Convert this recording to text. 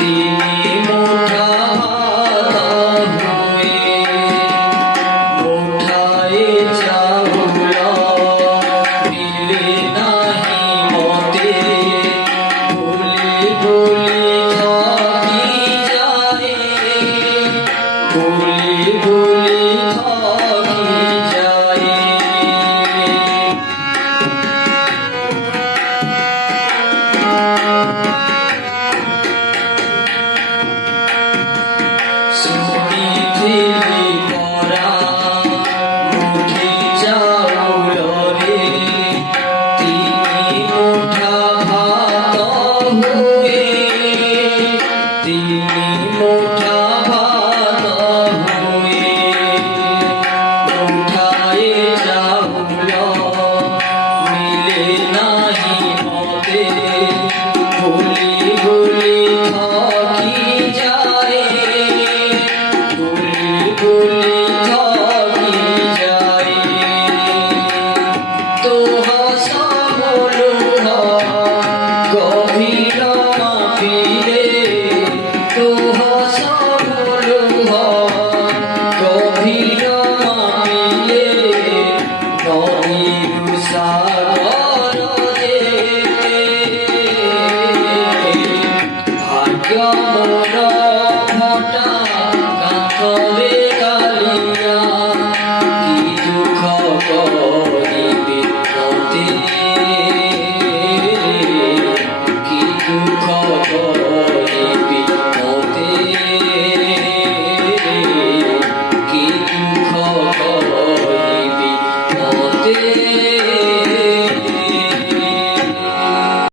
তিনি মুঠা হয়ে মুঠায় চাউল দিলে নাহি মতে ভুলি ভুলি থাকি যায় ভুলি ভুলি থাকি যায় সুনিধিলি করা মুঠি চাউল রে তিনি মুঠা ভাত হুয়ে তিনি মুঠা ভাত হুয়ে মুঠায় চাউল মিলে নাহি মতে ভুলি ভুলি থাকি যায় ভুলি ভুলি থাকি যায় তোহা সামলু গভীর মাফিলে তোহা সামলু গভীর মাফিলে নদীর সাগর ভাগ্য মোর